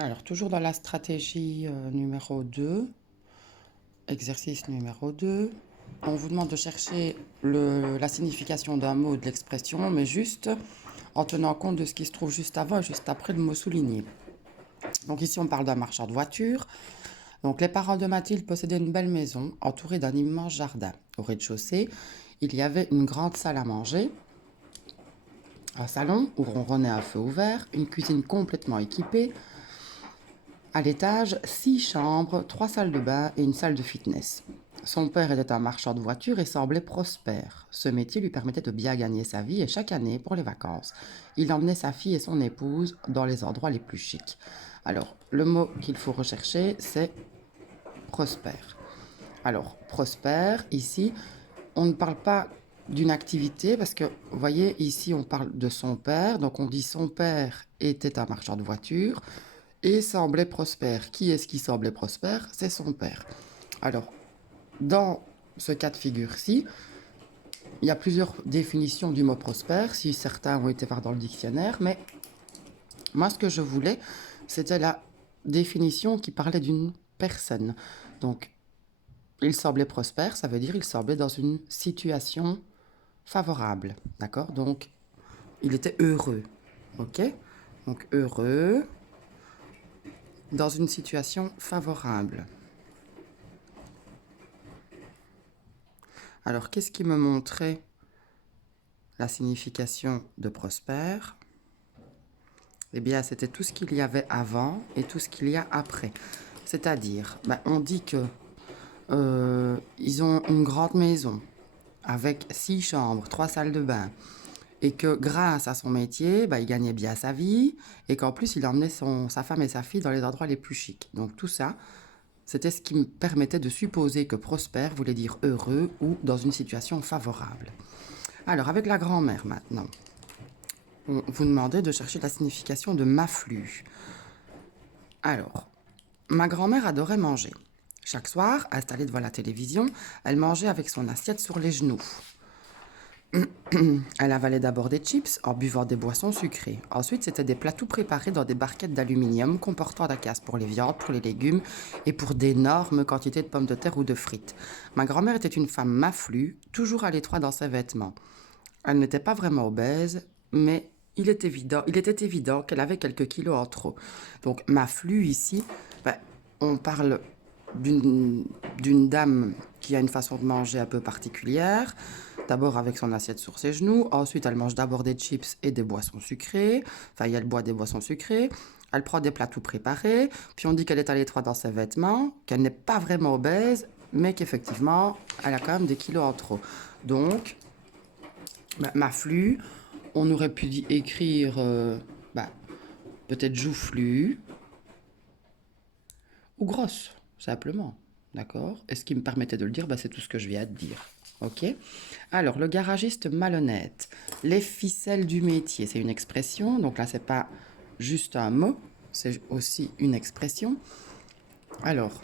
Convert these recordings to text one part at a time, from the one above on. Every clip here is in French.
Alors, toujours dans la stratégie numéro 2, exercice numéro 2, on vous demande de chercher la signification d'un mot ou de l'expression, mais juste en tenant compte de ce qui se trouve juste avant et juste après le mot souligné. Donc ici, on parle d'un marchand de voitures. Donc, les parents de Mathilde possédaient une belle maison entourée d'un immense jardin. Au rez-de-chaussée, il y avait une grande salle à manger, un salon où ronronnait un feu ouvert, une cuisine complètement équipée. À l'étage, 6 chambres, 3 salles de bain et une salle de fitness. Son père était un marchand de voitures et semblait prospère. Ce métier lui permettait de bien gagner sa vie et chaque année, pour les vacances, il emmenait sa fille et son épouse dans les endroits les plus chics. Alors, le mot qu'il faut rechercher, c'est prospère. Alors, prospère, ici, on ne parle pas d'une activité parce que, vous voyez, ici, on parle de son père. Donc, on dit son père était un marchand de voitures et semblait prospère. Qui est-ce qui semblait prospère? C'est son père. Alors, dans ce cas de figure-ci, il y a plusieurs définitions du mot prospère, si certains ont été voir dans le dictionnaire, mais moi, ce que je voulais, c'était la définition qui parlait d'une personne. Donc, il semblait prospère, ça veut dire il semblait dans une situation favorable, d'accord? Donc, il était heureux, ok? Donc, heureux dans une situation favorable. Alors, qu'est-ce qui me montrait la signification de prospère? Eh bien, c'était tout ce qu'il y avait avant et tout ce qu'il y a après. C'est-à-dire, on dit que ils ont une grande maison avec 6 chambres, 3 salles de bain, et que grâce à son métier, il gagnait bien sa vie, et qu'en plus, il emmenait sa femme et sa fille dans les endroits les plus chics. Donc tout ça, c'était ce qui me permettait de supposer que prospère voulait dire heureux ou dans une situation favorable. Alors, avec la grand-mère maintenant, on vous demandait de chercher la signification de maflu. Alors, ma grand-mère adorait manger. Chaque soir, installée devant la télévision, elle mangeait avec son assiette sur les genoux. Elle avalait d'abord des chips en buvant des boissons sucrées. Ensuite, c'était des plats tout préparés dans des barquettes d'aluminium comportant la casse pour les viandes, pour les légumes et pour d'énormes quantités de pommes de terre ou de frites. Ma grand-mère était une femme maflue, toujours à l'étroit dans ses vêtements. Elle n'était pas vraiment obèse, mais il était évident qu'elle avait quelques kilos en trop. Donc, maflue ici, on parle d'une dame qui a une façon de manger un peu particulière. D'abord avec son assiette sur ses genoux. Ensuite, elle mange d'abord des chips et des boissons sucrées. Enfin, elle boit des boissons sucrées. Elle prend des plats tout préparés. Puis on dit qu'elle est à l'étroit dans ses vêtements, qu'elle n'est pas vraiment obèse, mais qu'effectivement, elle a quand même des kilos en trop. Donc, maflue, on aurait pu écrire peut-être joufflue ou grosse, simplement. D'accord? Et ce qui me permettait de le dire, c'est tout ce que je viens de dire. Ok? Alors, le garagiste malhonnête. Les ficelles du métier, c'est une expression. Donc là, c'est pas juste un mot, c'est aussi une expression. Alors,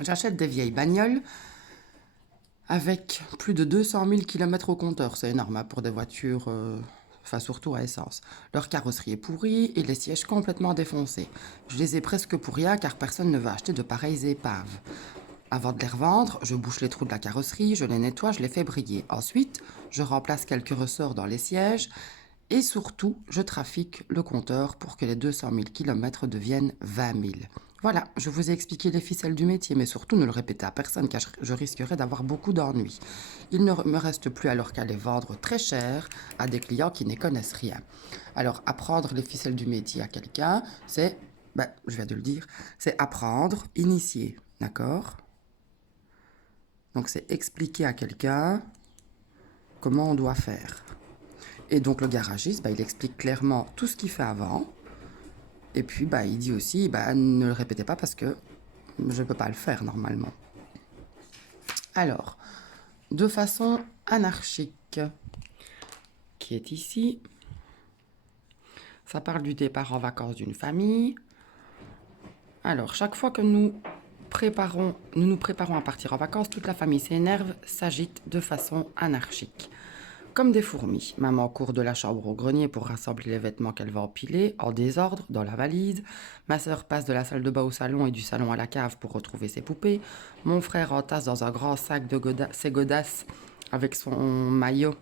j'achète des vieilles bagnoles avec plus de 200 000 km au compteur. C'est énorme pour des voitures, surtout à essence. Leur carrosserie est pourrie et les sièges complètement défoncés. Je les ai presque pour rien car personne ne veut acheter de pareilles épaves. Avant de les revendre, je bouche les trous de la carrosserie, je les nettoie, je les fais briller. Ensuite, je remplace quelques ressorts dans les sièges et surtout, je trafique le compteur pour que les 200 000 km deviennent 20 000. Voilà, je vous ai expliqué les ficelles du métier, mais surtout ne le répétez à personne car je risquerais d'avoir beaucoup d'ennuis. Il ne me reste plus alors qu'à les vendre très cher à des clients qui n'y connaissent rien. Alors, apprendre les ficelles du métier à quelqu'un, c'est, je viens de le dire, c'est apprendre, initier, d'accord ? Donc, c'est expliquer à quelqu'un comment on doit faire. Et donc, le garagiste, il explique clairement tout ce qu'il fait avant. Et puis, il dit aussi, ne le répétez pas parce que je ne peux pas le faire normalement. Alors, de façon anarchique, qui est ici, ça parle du départ en vacances d'une famille. Alors, chaque fois que nous nous préparons à partir en vacances, toute la famille s'énerve, s'agite de façon anarchique. Comme des fourmis, maman court de la chambre au grenier pour rassembler les vêtements qu'elle va empiler, en désordre, dans la valise. Ma sœur passe de la salle de bain au salon et du salon à la cave pour retrouver ses poupées. Mon frère entasse dans un grand sac de ses godasses avec son maillot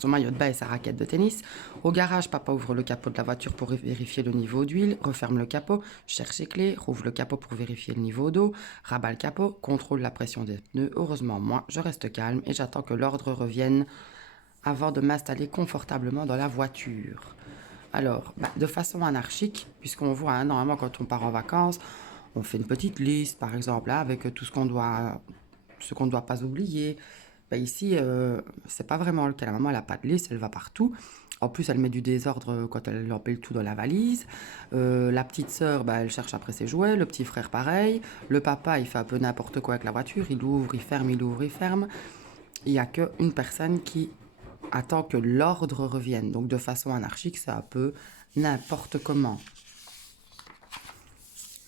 de bain et sa raquette de tennis. Au garage, papa ouvre le capot de la voiture pour vérifier le niveau d'huile, referme le capot, cherche ses clés, rouvre le capot pour vérifier le niveau d'eau, rabat le capot, contrôle la pression des pneus. Heureusement, moi, je reste calme et j'attends que l'ordre revienne avant de m'installer confortablement dans la voiture. Alors, de façon anarchique, puisqu'on voit, hein, normalement, quand on part en vacances, on fait une petite liste, par exemple, là, avec tout ce qu'on ne doit pas oublier. Ici, c'est pas vraiment le cas. La maman, elle n'a pas de liste, elle va partout. En plus, elle met du désordre quand elle empile tout dans la valise. La petite sœur, elle cherche après ses jouets. Le petit frère, pareil. Le papa, il fait un peu n'importe quoi avec la voiture. Il ouvre, il ferme, il ouvre, il ferme. Il n'y a qu'une personne qui attend que l'ordre revienne. Donc, de façon anarchique, c'est un peu n'importe comment.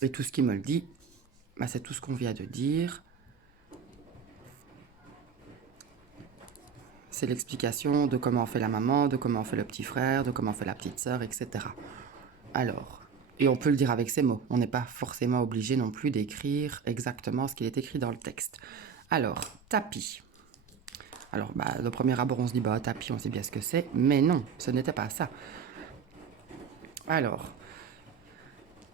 Et tout ce qui me le dit, c'est tout ce qu'on vient de dire. C'est l'explication de comment fait la maman, de comment fait le petit frère, de comment fait la petite sœur, etc. Alors, et on peut le dire avec ces mots. On n'est pas forcément obligé non plus d'écrire exactement ce qu'il est écrit dans le texte. Alors, tapis. Alors, de premier abord, on se dit, tapis, on sait bien ce que c'est. Mais non, ce n'était pas ça. Alors,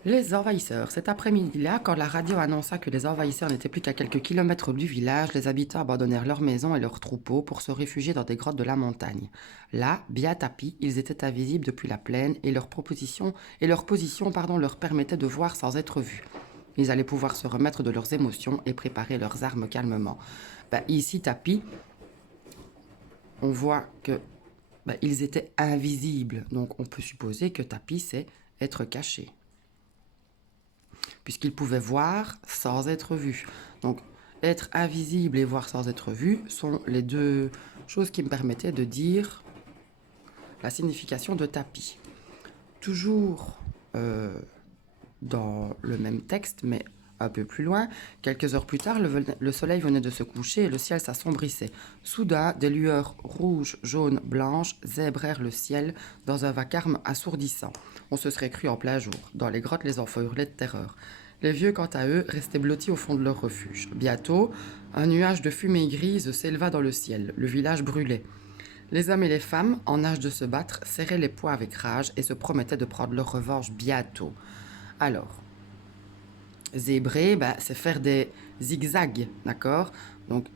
les envahisseurs. Cet après-midi-là, quand la radio annonça que les envahisseurs n'étaient plus qu'à quelques kilomètres du village, les habitants abandonnèrent leurs maisons et leurs troupeaux pour se réfugier dans des grottes de la montagne. Là, bien tapis, ils étaient invisibles depuis la plaine et leur position leur permettait de voir sans être vus. Ils allaient pouvoir se remettre de leurs émotions et préparer leurs armes calmement. Ici, tapis, on voit que ils étaient invisibles. Donc, on peut supposer que tapis, c'est être caché, puisqu'ils pouvaient voir sans être vus. Donc, être invisible et voir sans être vu sont les deux choses qui me permettaient de dire la signification de tapis. Toujours dans le même texte, mais un peu plus loin, quelques heures plus tard, le soleil venait de se coucher et le ciel s'assombrissait. Soudain, des lueurs rouges, jaunes, blanches zébrèrent le ciel dans un vacarme assourdissant. On se serait cru en plein jour. Dans les grottes, les enfants hurlaient de terreur. Les vieux, quant à eux, restaient blottis au fond de leur refuge. Bientôt, un nuage de fumée grise s'éleva dans le ciel. Le village brûlait. Les hommes et les femmes, en âge de se battre, serraient les poings avec rage et se promettaient de prendre leur revanche bientôt. Alors, zébrer, c'est faire des zigzags, d'accord? Donc,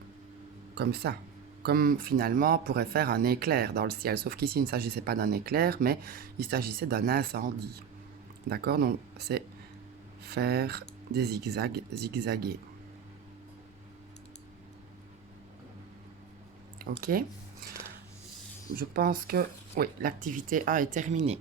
comme ça. Comme finalement pourrait faire un éclair dans le ciel. Sauf qu'ici, il ne s'agissait pas d'un éclair, mais il s'agissait d'un incendie. D'accord? Donc, c'est faire des zigzags, zigzaguer. Ok? Je pense que, oui, l'activité 1 est terminée.